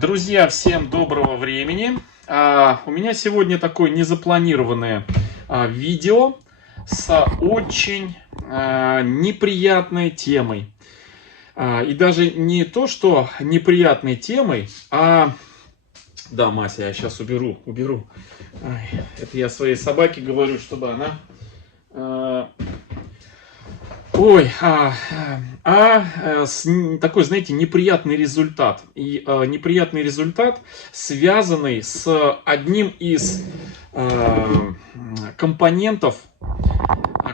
Друзья, всем доброго времени. У меня сегодня такое незапланированное видео с очень неприятной темой. И даже не то, что неприятной темой, Да, Мася, я сейчас уберу. Это я своей собаке говорю, чтобы она... Такой, знаете, неприятный результат. И неприятный результат, связанный с одним из компонентов,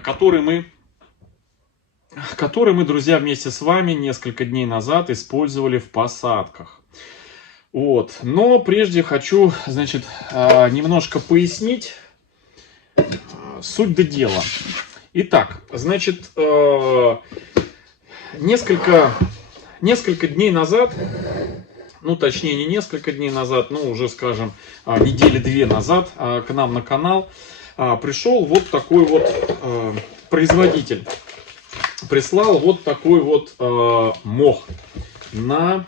который мы, друзья, вместе с вами несколько дней назад использовали в посадках. Вот. Но прежде хочу, значит, немножко пояснить суть до дела. Итак, значит, несколько дней назад, ну точнее не несколько дней назад, но уже, скажем, недели две назад к нам на канал пришел вот такой вот производитель. Прислал вот такой вот мох на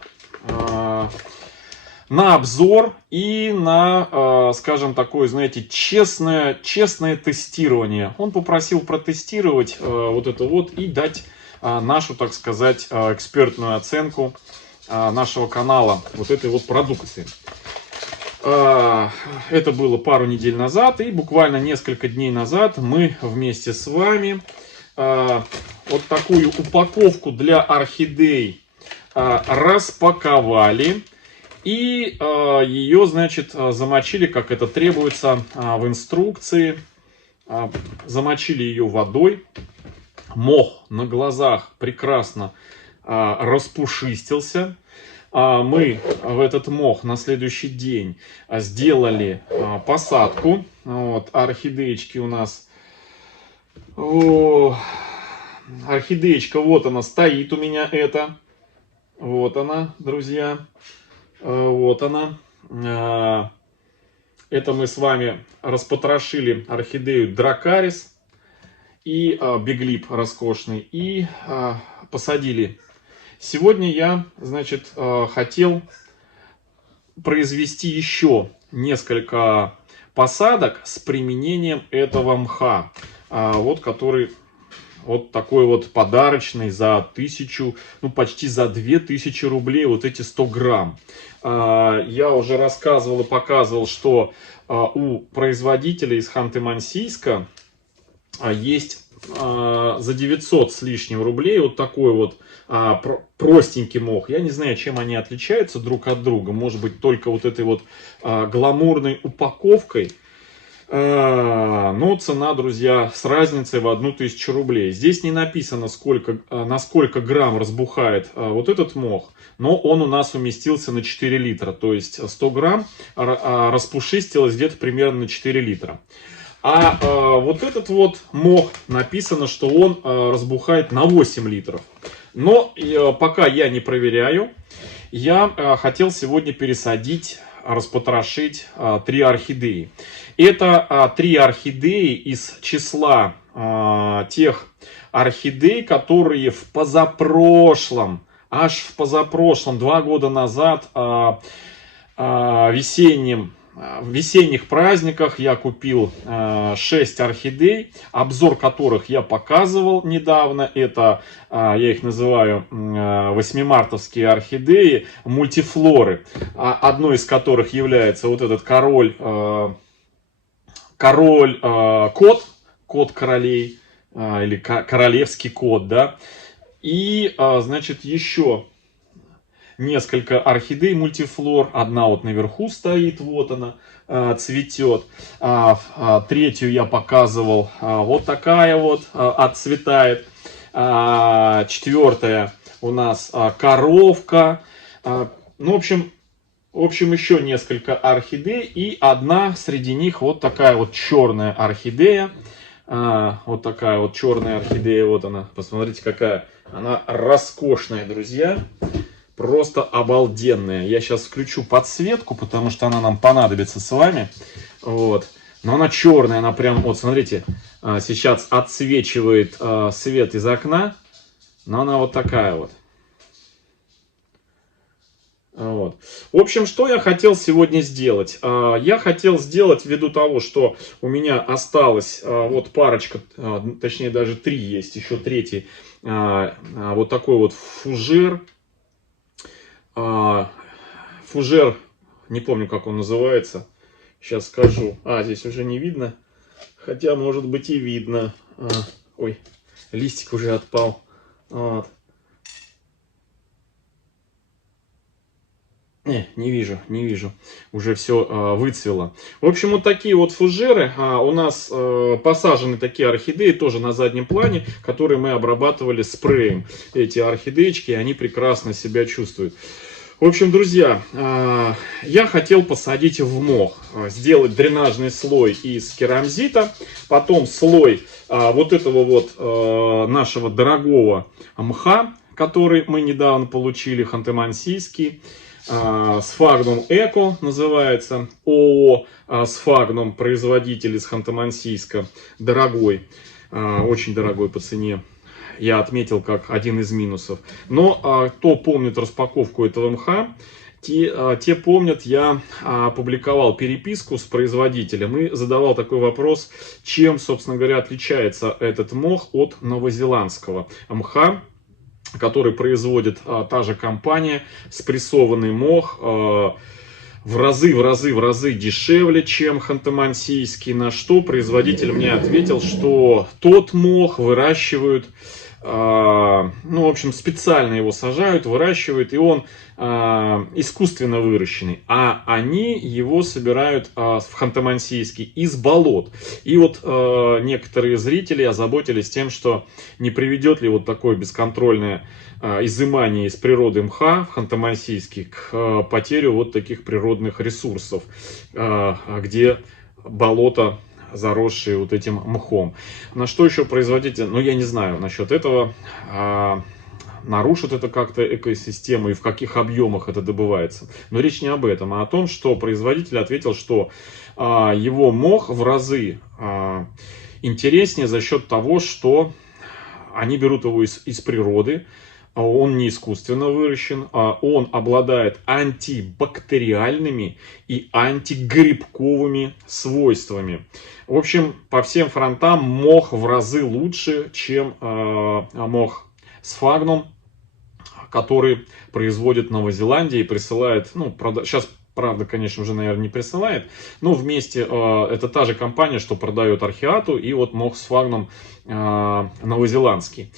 обзор и на, скажем, такое, знаете, честное тестирование. Он попросил протестировать вот это вот и дать нашу, так сказать, экспертную оценку нашего канала вот этой вот продукции. Это было пару недель назад, и буквально несколько дней назад мы вместе с вами вот такую упаковку для орхидей распаковали. И ее, значит, замочили, как это требуется в инструкции. Замочили ее водой. Мох на глазах прекрасно распушистился. Мы в этот мох на следующий день сделали посадку. Вот, орхидеечки у нас. Орхидеечка, вот она стоит у меня, это. Вот она, друзья. Вот она. Это мы с вами распотрошили орхидею Дракарис и биглип роскошный и посадили. Сегодня я, значит, хотел произвести еще несколько посадок с применением этого мха. Вот который... Вот такой вот подарочный за 1000, ну почти за 2000 рублей, вот эти 100 грамм. Я уже рассказывал и показывал, что у производителя из Ханты-Мансийска есть за 900 с лишним рублей вот такой вот простенький мох. Я не знаю, чем они отличаются друг от друга. Может быть, только вот этой вот гламурной упаковкой. Но цена, друзья, с разницей в 1000 рублей. Здесь не написано, на сколько грамм разбухает вот этот мох, но он у нас уместился на 4 литра. То есть 100 грамм распушистилось где-то примерно на 4 литра. Вот этот вот мох написано, что он разбухает на 8 литров. Но пока я не проверяю, я хотел сегодня пересадить, распотрошить 3 орхидеи. Это 3 орхидеи из числа тех орхидей, которые в позапрошлом, аж в позапрошлом, 2 года назад, в весенних праздниках я купил 6 орхидей, обзор которых я показывал недавно. Это, я их называю, 8-мартовские орхидеи, мультифлоры, одной из которых является вот этот кот королей, или королевский кот, да. И, значит, еще несколько орхидей мультифлор. Одна вот наверху стоит, вот она, цветет. Третью я показывал, вот такая вот отцветает. Четвертая у нас коровка. Ну, в общем, еще несколько орхидей. И одна среди них вот такая вот черная орхидея. Вот такая вот черная орхидея. Вот она. Посмотрите, какая она роскошная, друзья. Просто обалденная. Я сейчас включу подсветку, потому что она нам понадобится с вами. Вот. Но она черная, она прям, вот смотрите, сейчас отсвечивает свет из окна. Но она вот такая вот. Вот. В общем, что я хотел сегодня сделать? Я хотел сделать, ввиду того, что у меня осталась вот парочка, точнее даже 3 есть, еще третий, вот такой вот фужер. Фужер, не помню, как он называется. Сейчас скажу. Здесь уже не видно. Хотя, может быть, и видно. Ой, листик уже отпал. Вот. Не вижу. Уже все выцвело. В общем, вот такие вот фужеры. У нас посажены такие орхидеи тоже на заднем плане, которые мы обрабатывали спреем. Эти орхидеечки, они прекрасно себя чувствуют. В общем, друзья, я хотел посадить в мох, сделать дренажный слой из керамзита, потом слой вот этого вот нашего дорогого мха, который мы недавно получили, ханты-мансийский, Сфагнум Эко называется, ООО Сфагнум, производитель из Ханты-Мансийска, дорогой, очень дорогой по цене. Я отметил как один из минусов. Но кто помнит распаковку этого мха, те помнят, я опубликовал переписку с производителем и задавал такой вопрос, чем, собственно говоря, отличается этот мох от новозеландского мха, который производит та же компания, спрессованный мох, в разы дешевле, чем ханты-мансийский, на что производитель мне ответил, что тот мох выращивают, ну, в общем, специально его сажают, выращивают, и он искусственно выращенный, а они его собирают в ханты-мансийский из болот. И вот некоторые зрители озаботились тем, что не приведет ли вот такое бесконтрольное изымание из природы мха в ханты-мансийский к потере вот таких природных ресурсов, где болото заросшие вот этим мхом. На что еще производитель, ну я не знаю насчет этого, нарушит это как-то экосистему и в каких объемах это добывается. Но речь не об этом, а о том, что производитель ответил, что его мох в разы интереснее за счет того, что они берут его из природы. Он не искусственно выращен, он обладает антибактериальными и антигрибковыми свойствами. В общем, по всем фронтам мох в разы лучше, чем мох Сфагнум, который производит Новозеландия и присылает, ну, сейчас, правда, конечно, уже, наверное, не присылает, но вместе это та же компания, что продает Архиату и вот мох Сфагнум новозеландский.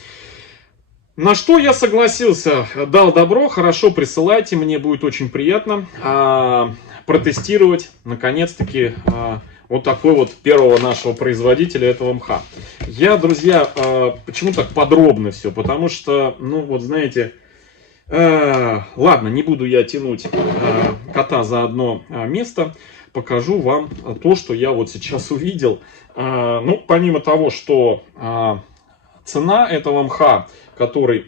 На что я согласился, дал добро, хорошо, присылайте, мне будет очень приятно протестировать, наконец-таки, вот такой вот первого нашего производителя этого мха. Я, друзья, почему так подробно все, потому что, ну вот знаете, ладно, не буду я тянуть кота за одно место, покажу вам то, что я вот сейчас увидел. Ну, помимо того, что цена этого мха, который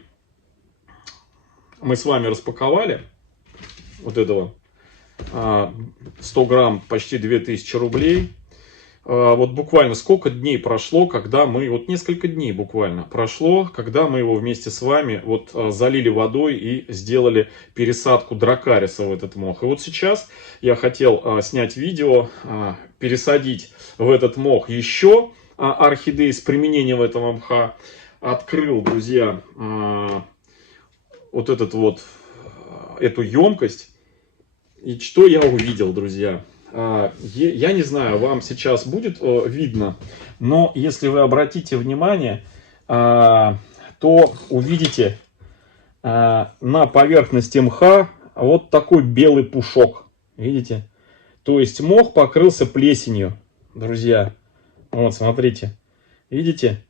мы с вами распаковали, вот этого 100 грамм, почти 2000 рублей. Вот буквально сколько дней прошло, когда мы, вот несколько дней буквально прошло, когда мы его вместе с вами вот залили водой и сделали пересадку дракариса в этот мох. И вот сейчас я хотел снять видео, пересадить в этот мох еще орхидеи с применением этого мха. Открыл, друзья, вот эту емкость. И что я увидел, друзья? Я не знаю, вам сейчас будет видно, но если вы обратите внимание, то увидите на поверхности мха вот такой белый пушок. Видите? То есть мох покрылся плесенью, друзья. Вот, смотрите. Видите?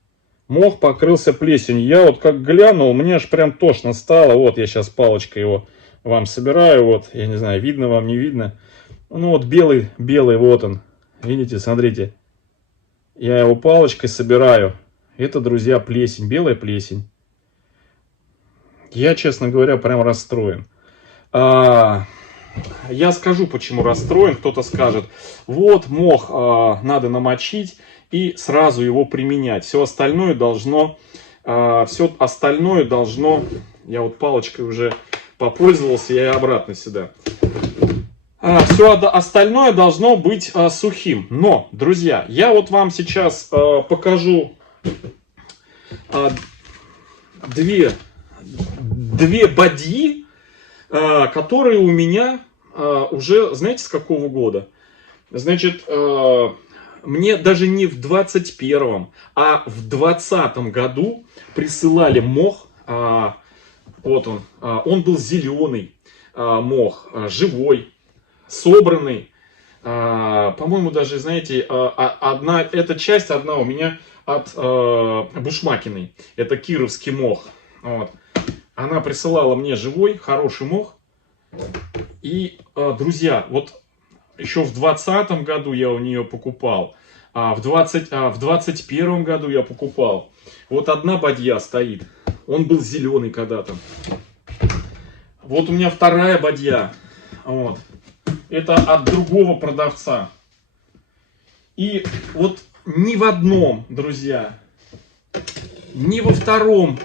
Мох покрылся плесенью. Я вот как глянул, мне аж прям тошно стало. Вот я сейчас палочкой его вам собираю. Вот, я не знаю, видно вам, не видно. Ну вот белый, вот он. Видите, смотрите. Я его палочкой собираю. Это, друзья, плесень, белая плесень. Я, честно говоря, прям расстроен. Я скажу, почему расстроен. Кто-то скажет, вот мох надо намочить и сразу его применять. Все остальное должно, я вот палочкой уже попользовался я и обратно сюда. Все остальное должно быть сухим. Но, друзья, я вот вам сейчас покажу две бадьи, которые у меня уже, знаете, с какого года? Значит, мне даже не в 21-м, а в 20-м году присылали мох. Вот он был зеленый мох, живой, собранный. По-моему, даже, знаете, эта часть одна у меня от Бушмакиной. Это кировский мох. Вот. Она присылала мне живой, хороший мох. И, друзья, вот еще в 2020 году я у нее покупал. В 2021 году я покупал. Вот одна бадья стоит. Он был зеленый когда-то. Вот у меня вторая бадья. Вот. Это от другого продавца. И вот ни в одном, друзья, ни во втором,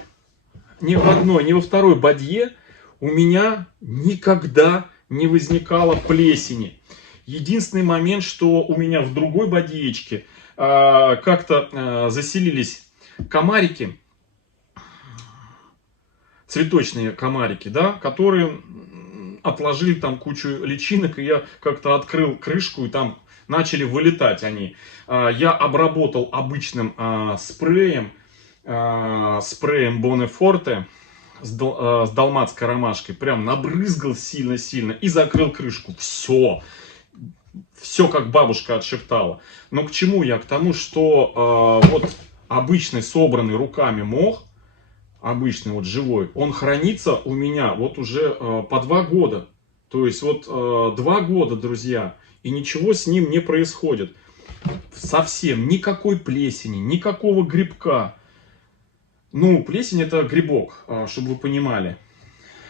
ни в одной, ни во второй бадье у меня никогда не возникало плесени. Единственный момент, что у меня в другой бадьечке как-то заселились комарики, цветочные комарики, да, которые отложили там кучу личинок, и я как-то открыл крышку, и там начали вылетать они. Я обработал обычным спреем Боннефорте с далматской ромашкой, прям набрызгал сильно-сильно и закрыл крышку. Все, как бабушка отшептала. Но к чему я? К тому, что вот обычный собранный руками мох, обычный вот живой, он хранится у меня вот уже по 2 года. То есть вот 2 года, друзья, и ничего с ним не происходит. Совсем никакой плесени, никакого грибка. Ну, плесень это грибок, чтобы вы понимали.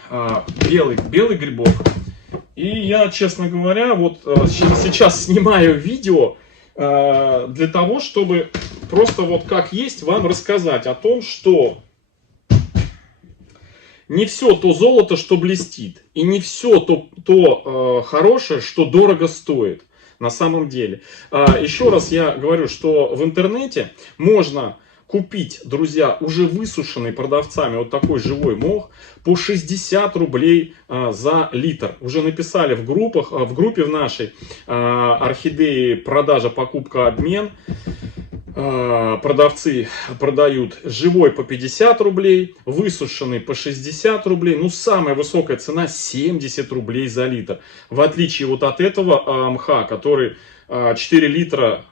Белый грибок. И я, честно говоря, вот сейчас снимаю видео для того, чтобы просто вот как есть вам рассказать о том, что не все то золото, что блестит, и не все то хорошее, что дорого стоит на самом деле. Еще раз я говорю, что в интернете можно купить, друзья, уже высушенный продавцами вот такой живой мох по 60 рублей за литр. Уже написали в группе в нашей орхидеи продажа, покупка, обмен. Продавцы продают живой по 50 рублей, высушенный по 60 рублей. Ну, самая высокая цена 70 рублей за литр. В отличие вот от этого мха, который 4 литра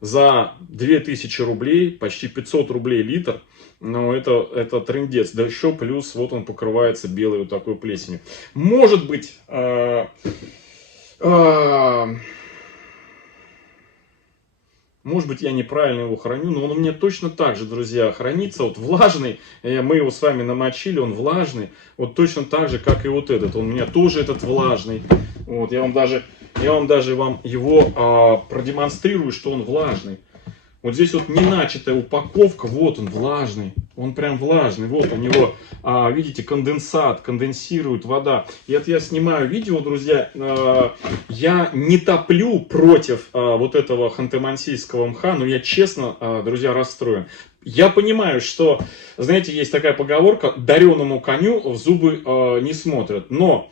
за 2000 рублей, почти 500 рублей литр. Ну, это трындец. Да еще плюс вот он покрывается белой вот такой плесенью. Может быть... Может быть, я неправильно его храню, но он у меня точно так же, друзья, хранится. Вот влажный, мы его с вами намочили, он влажный. Вот точно так же, как и вот этот. Он у меня тоже этот влажный. Вот, я вам даже его продемонстрирую, что он влажный. Вот здесь вот не начатая упаковка, вот он влажный, он прям влажный, вот у него, видите, конденсат, конденсирует вода. И это я снимаю видео, друзья, я не топлю против вот этого ханты-мансийского мха, но я честно, друзья, расстроен. Я понимаю, что, знаете, есть такая поговорка, дареному коню в зубы не смотрят, но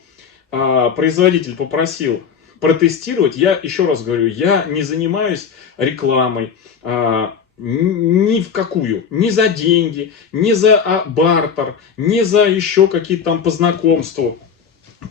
производитель попросил протестировать. Я еще раз говорю, я не занимаюсь рекламой ни в какую, ни за деньги, ни за бартер, ни за еще какие-то там по знакомству.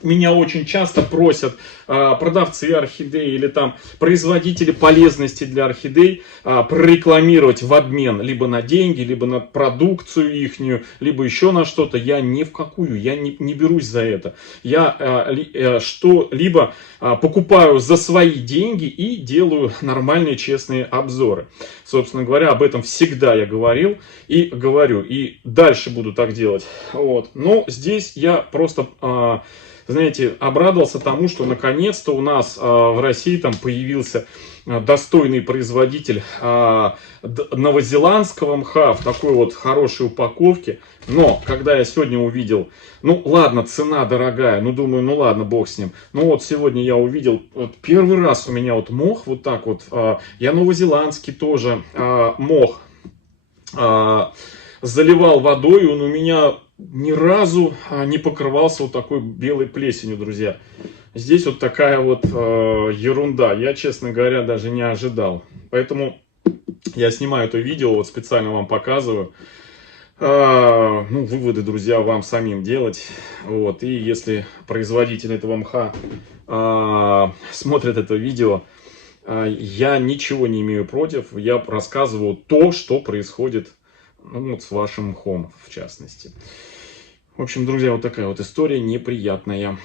Меня очень часто просят продавцы орхидей или там производители полезности для орхидей прорекламировать в обмен либо на деньги, либо на продукцию ихнюю, либо еще на что-то. Я ни в какую, я не берусь за это. Я что-либо покупаю за свои деньги и делаю нормальные честные обзоры. Собственно говоря, об этом всегда я говорил и говорю. И дальше буду так делать. Вот. Но здесь я просто... знаете, обрадовался тому, что наконец-то у нас в России там появился достойный производитель новозеландского мха в такой вот хорошей упаковке. Но, когда я сегодня увидел, ну ладно, цена дорогая, ну думаю, ну ладно, бог с ним. Ну вот сегодня я увидел, вот первый раз у меня вот мох вот так вот, я новозеландский тоже мох заливал водой, и он у меня ни разу не покрывался вот такой белой плесенью, друзья. Здесь вот такая вот ерунда. Я, честно говоря, даже не ожидал. Поэтому я снимаю это видео, вот специально вам показываю. Ну, выводы, друзья, вам самим делать. Вот. И если производитель этого мха смотрит это видео, я ничего не имею против. Я рассказываю то, что происходит, ну, вот с вашим мхом, в частности. В общем, друзья, вот такая вот история неприятная.